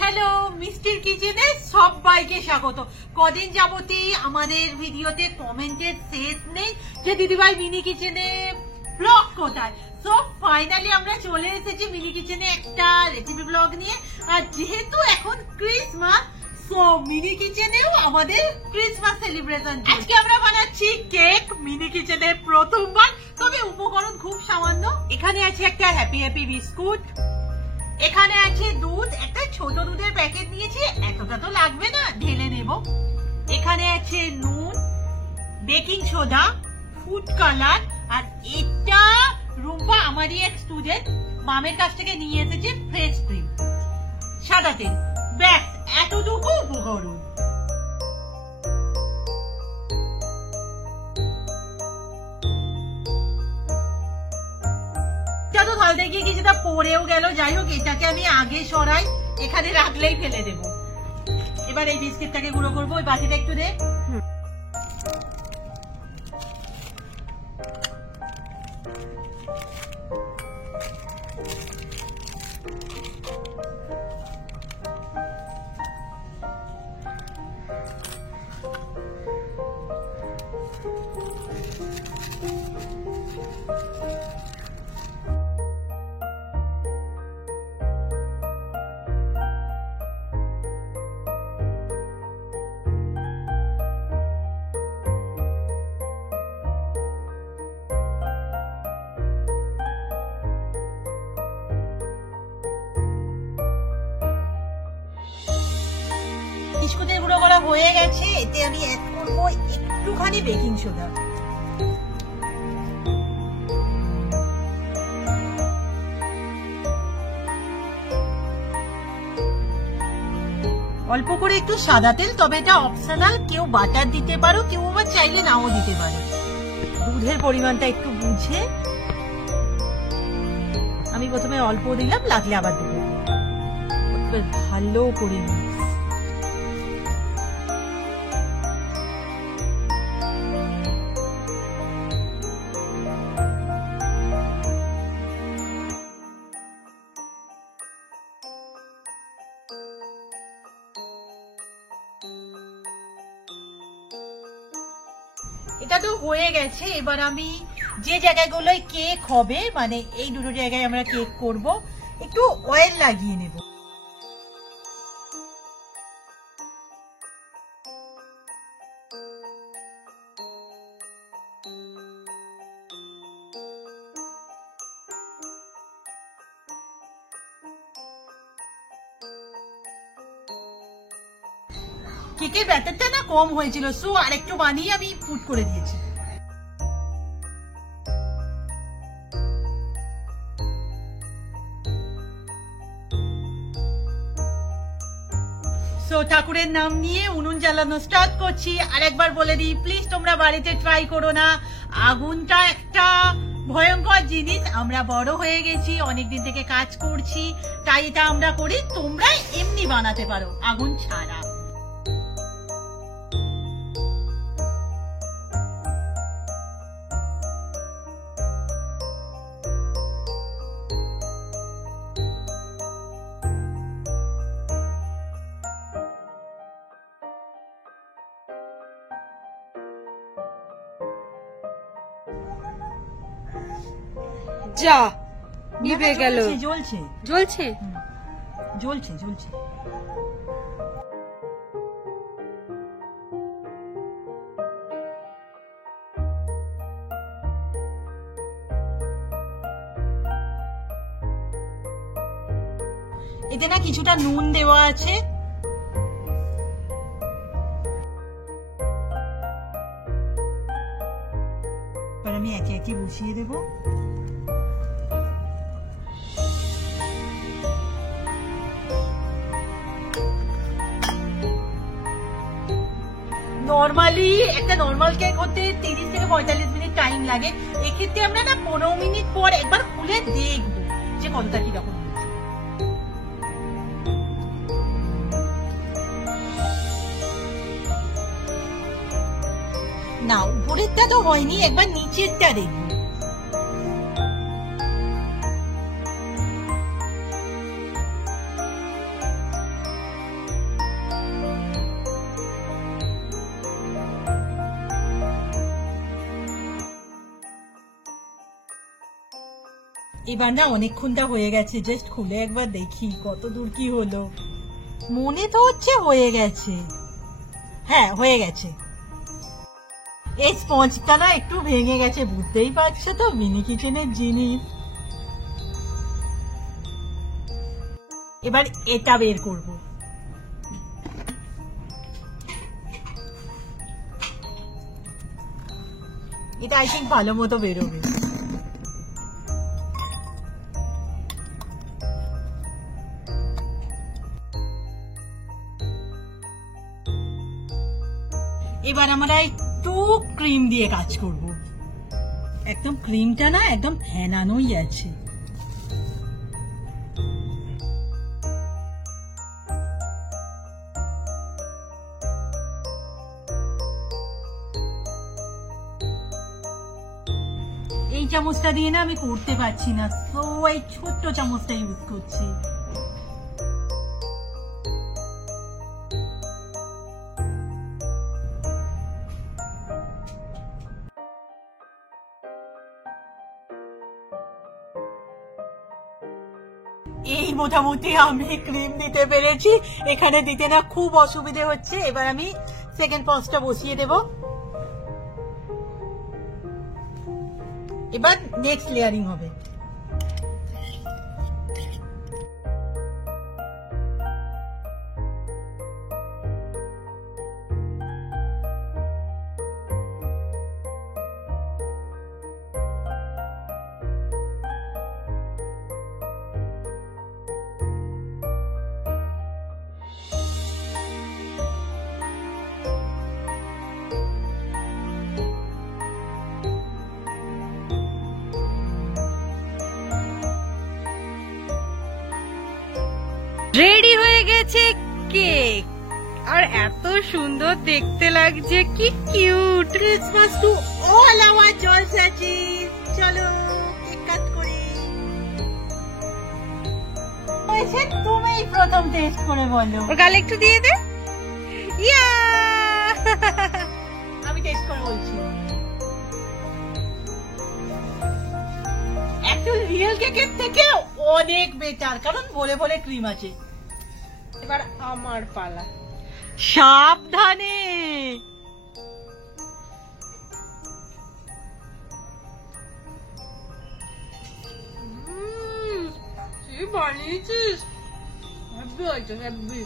Hello, মিষ্টির কিচেনে সবাইকে স্বাগত। কদিন যাবতই আমাদের ভিডিওতে কমেন্টের শেষ নেই যে দিদিভাই মিনি কিচেনে ব্লগ কোথায়। সো ফাইনালি আমরা চলে এসেছি মিনি কিচেনে একটা রেসিপি ব্লগ নিয়ে। আর যেহেতু এখন ক্রিসমাস, সো মিনি কিচেনেও আমাদের ক্রিসমাস সেলিব্রেশন। আজকে আমরা বানাচ্ছি কেক মিনি কিচেনের প্রথমবার, তবে উপকরণ খুব সামান্য। এখানে আছে একটা হ্যাপি হ্যাপি বিস্কুট, এখানে আছে দুধ, একটা ছোট দুধের প্যাকেট নিয়েছি, এতটা তো লাগবে না, ঢেলে নেব। এখানে আছে নুন, বেকিং সোডা, ফুড কালার, আর এটা রুম্পা আমারই এক স্টুডেন্ট মামের কাছ থেকে নিয়ে এসেছে ফ্রেশ ক্রিম, সাদা তেল। ব্যাস এতটুকু উপকরণ। ঢালতে গিয়ে কিছুটা পড়েও গেল, যাই হোক এটাকে আমি আগে সরাই, এখানে রাখলেই ফেলে দেবো। এবার এই বিস্কিটটাকে গুঁড়ো করবো, ওই বাটিটা একটু দে। বিস্কুটের গুঁড়ো করা হয়ে গেছে, এতে আমি অ্যাড করবো একটুখানি বেকিং সোডা। অল্প করে একটু সাদা তেল, তবে এটা অপশনাল, কেউ বাটার দিতে পারো, কেউ আবার চাইলে নাও দিতে পারো। দুধের পরিমাণটা একটু বুঝে আমি প্রথমে অল্প দিলাম, লাগলে আবার দেবো। ভালো করে মিক্স। এটা তো হয়ে গেছে। এবার আমি যে জায়গাগুলোয় কেক হবে, মানে এই দুটো জায়গায় আমরা কেক করব, একটু অয়েল লাগিয়ে নেব। কেকের ব্যাটারটা না কম হয়েছিল, সো আরেকটু বানিয়ে আমি পুট করে দিয়েছি। সো ঠাকুরের নাম নিয়ে উনুন জ্বালানো স্টার্ট করছি। আর একবার বলে দিই, প্লিজ তোমরা বাড়িতে ট্রাই করো না, আগুনটা একটা ভয়ঙ্কর জিনিস। আমরা বড় হয়ে গেছি, অনেকদিন থেকে কাজ করছি, তাই এটা আমরা করি। তোমরা এমনি বানাতে পারো আগুন ছাড়া। যা নিভে গেল। জ্বলছে জ্বলছে জ্বলছে জ্বলছে। এতে না কিছুটা নুন দেওয়া আছে। এবার আমি একে একে বসিয়ে দেবো। নর্মালি একটা নর্মাল কেক হতে 30 থেকে 45 মিনিট টাইম লাগে। এক্ষেত্রে আমরা না 15 মিনিট পর একবার খুলে দেখবো যে কতটা কিরকম হয়েছে। না, উপরেরটা তো হয়নি, একবার নিচেরটা দেখবো। এবার না অনেকক্ষণটা হয়ে গেছে, জাস্ট খুলে একবার দেখি কত দূর কি হলো। মনে তো হচ্ছে হয়ে গেছে, হ্যাঁ হয়ে গেছে। এই স্পঞ্জটা না একটু ভেঙে গেছে, বুঝতেই পারছো তো মিনি কিচেনের জিনিস। এবার এটা বের করব। এটা আই থিঙ্ক ভালো মতো বেরোবে। এবার আমরা একটু ক্রিম দিয়ে কাজ করব। একদম ক্রিমটা না একদম ফেনানোই আছে। এই চামচটা দিয়ে না আমি করতে পারছি না, তো এই ছোট্ট চামচটা ইউজ করছি। এই মোটামুটি আমি ক্রিম দিতে পেরেছি, এখানে দিতে না খুব অসুবিধে হচ্ছে। এবার আমি সেকেন্ড পন্সটা বসিয়ে দেব। এবার নেক্সট লেয়ারিং হবে। রেডি হয়ে গেছে কেক, আর এত সুন্দর দেখতে লাগছে, কি cute. Christmas to all our জলসাচিস। চলো কেক কাট করি। হয়েছে, তুমি প্রথম টেস্ট করে বলো। ওর গালে একটু দিয়ে দে। ইয়া আমি টেস্ট করে বলছি। অ্যাকচুয়ালি রিয়েল কেকের থেকে অনেক বেটার, কারণ ভরে ভরে ক্রিম আছে। এবার আমার পালা। সাবধানে। তুই বানিয়েছিস, হেব্বি হয়েছে, হেব্বি।